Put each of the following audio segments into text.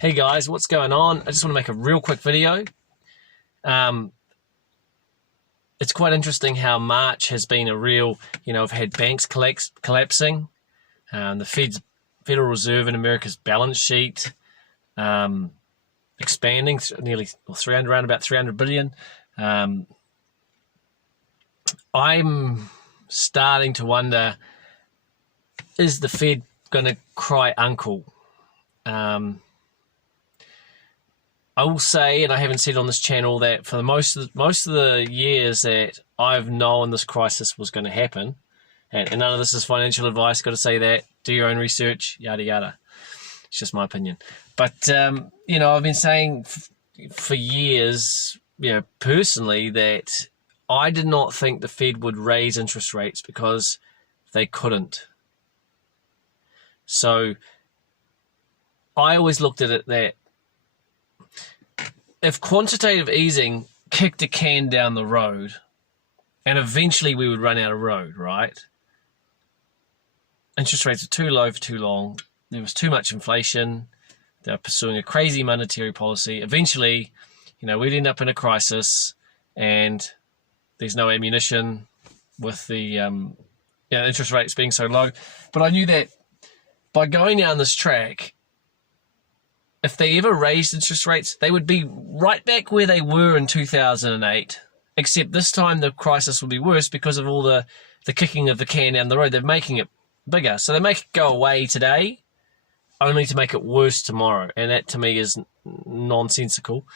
Hey guys, what's going on? I just want to make a real quick video. It's quite interesting how March has been a real, I've had banks collapsing, the Federal Reserve in America's balance sheet expanding nearly around about 300 billion. I'm starting to wonder, is the Fed going to cry uncle? I will say, and I haven't said on this channel, that for the most of the years that I've known this crisis was going to happen, and none of this is financial advice, got to say that, do your own research, yada yada. It's just my opinion. But I've been saying for years, personally, that I did not think the Fed would raise interest rates because they couldn't. So I always looked at it that if quantitative easing kicked a can down the road, and eventually we would run out of road, right? Interest rates were too low for too long. There was too much inflation. They were pursuing a crazy monetary policy. Eventually, we'd end up in a crisis, and there's no ammunition with the interest rates being so low. But I knew that by going down this track, if they ever raised interest rates, they would be right back where they were in 2008, except this time the crisis will be worse because of all the kicking of the can down the road. They're making it bigger. So they make it go away today, only to make it worse tomorrow. And that, to me, is nonsensical.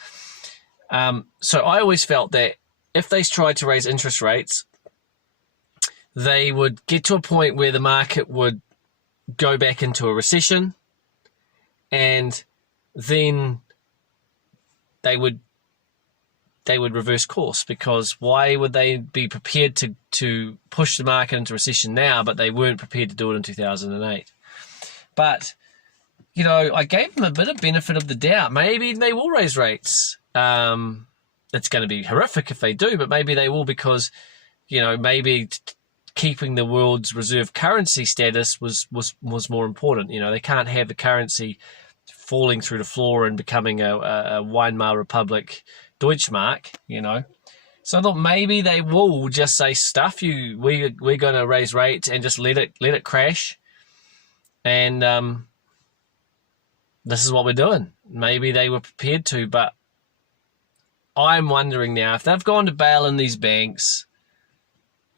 So I always felt that if they tried to raise interest rates, they would get to a point where the market would go back into a recession, and then they would reverse course, because why would they be prepared to push the market into recession now, but they weren't prepared to do it in 2008? But, I gave them a bit of benefit of the doubt. Maybe they will raise rates. It's going to be horrific if they do, but maybe they will, because, maybe keeping the world's reserve currency status was more important. They can't have the currency falling through the floor and becoming a Weimar Republic Deutschmark, So I thought maybe they will just say, stuff you, we're going to raise rates and just let it crash. And this is what we're doing. Maybe they were prepared to, but I'm wondering now, if they've gone to bail in these banks,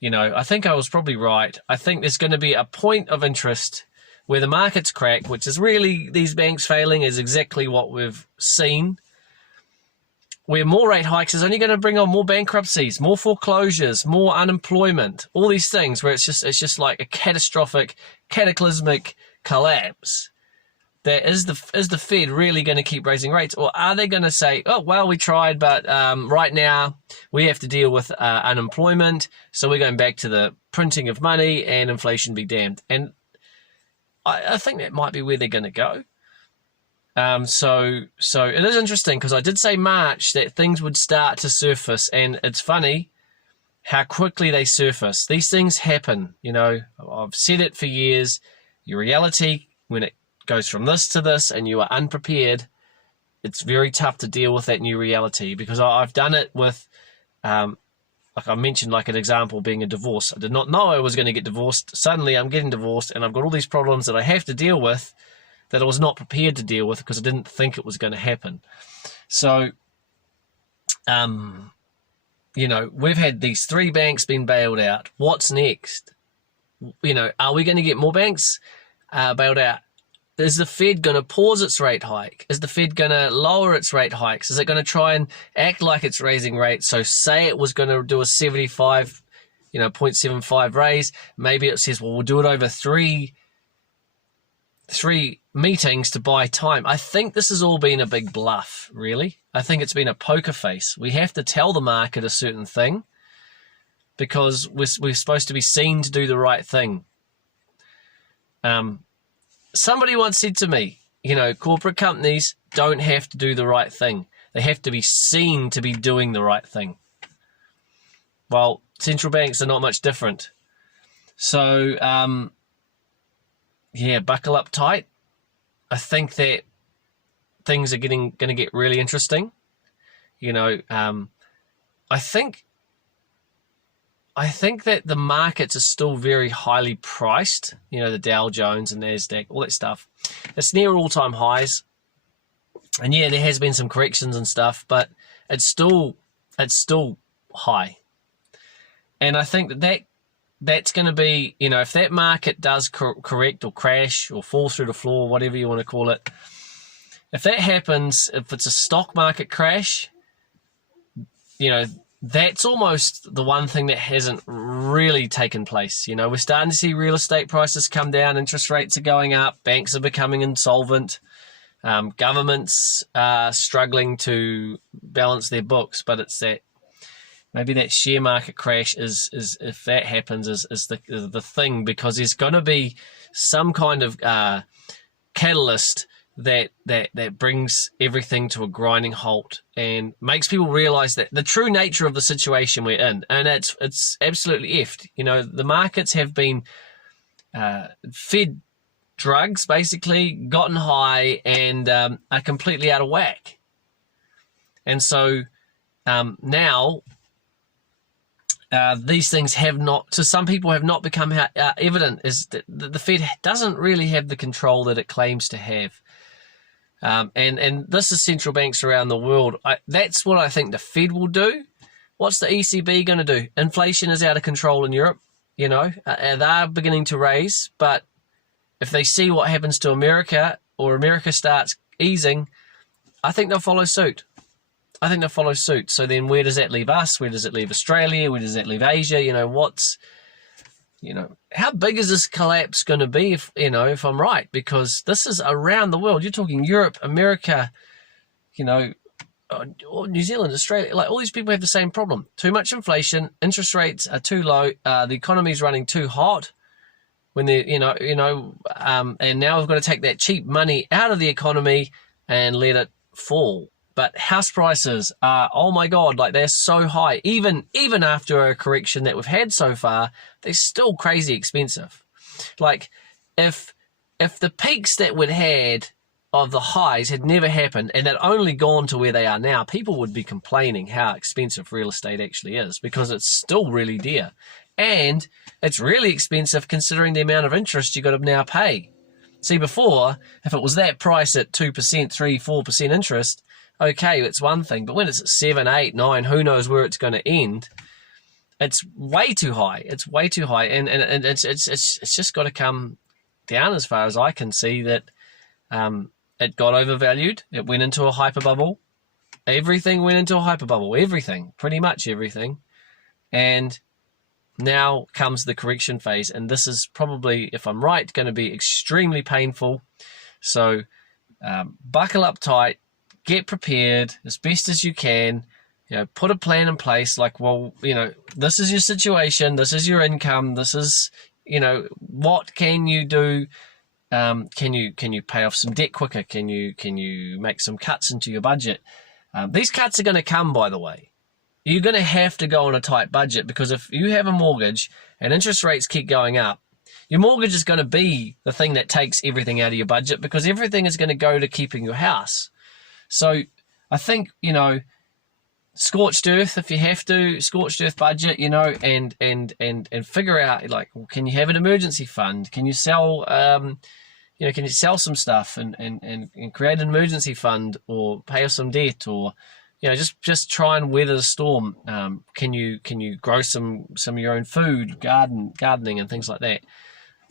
I think I was probably right. I think there's going to be a point of interest where the markets crack, which is really these banks failing, is exactly what we've seen, where more rate hikes is only going to bring on more bankruptcies, more foreclosures, more unemployment, all these things where it's just like a cataclysmic collapse. Is the Fed really going to keep raising rates, or are they going to say, oh, well, we tried, but right now we have to deal with unemployment, so we're going back to the printing of money and inflation be damned? And I think that might be where they're going to go. So it is interesting, because I did say March that things would start to surface, and it's funny how quickly they surface. These things happen. I've said it for years. Your reality, when it goes from this to this and you are unprepared, it's very tough to deal with that new reality, because I've done it with, like I mentioned, like an example being a divorce. I did not know I was going to get divorced. Suddenly I'm getting divorced, and I've got all these problems that I have to deal with that I was not prepared to deal with because I didn't think it was going to happen. So, we've had these 3 banks being bailed out. What's next? Are we going to get more banks bailed out? Is the Fed going to pause its rate hike? Is the Fed going to lower its rate hikes? Is it going to try and act like it's raising rates? So say it was going to do a 0.75 raise. Maybe it says, well, we'll do it over three meetings to buy time. I think this has all been a big bluff, really. I think it's been a poker face. We have to tell the market a certain thing because we're supposed to be seen to do the right thing. Somebody once said to me, corporate companies don't have to do the right thing. They have to be seen to be doing the right thing. Well, central banks are not much different. So, buckle up tight. I think that things are going to get really interesting. You know, I think that the markets are still very highly priced. You know, the Dow Jones and NASDAQ, all that stuff. It's near all-time highs. And yeah, there has been some corrections and stuff, but it's still high. And I think that's going to be, you know, if that market does correct or crash or fall through the floor, whatever you want to call it, if that happens, if it's a stock market crash, you know, that's almost the one thing that hasn't really taken place. You know, we're starting to see real estate prices come down, interest rates are going up, banks are becoming insolvent, governments are struggling to balance their books, but it's that maybe that share market crash is if that happens is the thing, because there's going to be some kind of catalyst that brings everything to a grinding halt and makes people realize that the true nature of the situation we're in, and it's absolutely effed. You know, the markets have been fed drugs, basically, gotten high, and are completely out of whack. And so now these things have not, to some people, have not become evident, is that the Fed doesn't really have the control that it claims to have. And this is central banks around the world. That's what I think the Fed will do. What's the ECB going to do? Inflation is out of control in Europe. You know, they're beginning to raise, but if they see what happens to America, or America starts easing, I think they'll follow suit. So then where does that leave us? Where does it leave Australia? Where does that leave Asia? You know, how big is this collapse going to be if I'm right? Because this is around the world. You're talking Europe, America, you know, New Zealand, Australia. Like, all these people have the same problem. Too much inflation, interest rates are too low, the economy's running too hot. When they, and now we've got to take that cheap money out of the economy and let it fall. But house prices are, oh my God, like, they're so high. Even after a correction that we've had so far, they're still crazy expensive. Like, if the peaks that we'd had of the highs had never happened and had only gone to where they are now, people would be complaining how expensive real estate actually is, because it's still really dear. And it's really expensive considering the amount of interest you got to now pay. See, before, if it was that price at 2%, 3-4% interest, okay, it's one thing. But when it's at 7, 8, 9, who knows where it's going to end? It's way too high. It's way too high, and it's just got to come down, as far as I can see. That it got overvalued. It went into a hyper bubble. Everything went into a hyper bubble. Everything, pretty much everything, and now comes the correction phase, and this is probably, if I'm right, going to be extremely painful. So buckle up tight, get prepared as best as you can. You know, put a plan in place. Like, well, you know, this is your situation, this is your income, this is, you know, what can you do? Can you pay off some debt quicker? Can you make some cuts into your budget? These cuts are going to come, by the way. You're going to have to go on a tight budget, because if you have a mortgage and interest rates keep going up, your mortgage is going to be the thing that takes everything out of your budget, because everything is going to go to keeping your house. So I think, you know, scorched earth, if you have to, scorched earth budget, you know, and figure out, like, well, can you have an emergency fund? Can you sell, can you sell some stuff and create an emergency fund, or pay off some debt, or, you know, just try and weather the storm. Can you grow some of your own food, gardening and things like that.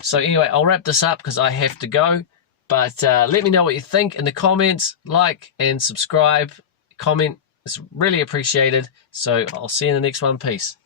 So anyway, I'll wrap this up because I have to go. But let me know what you think in the comments. Like and subscribe, comment. It's really appreciated. So I'll see you in the next one. Peace.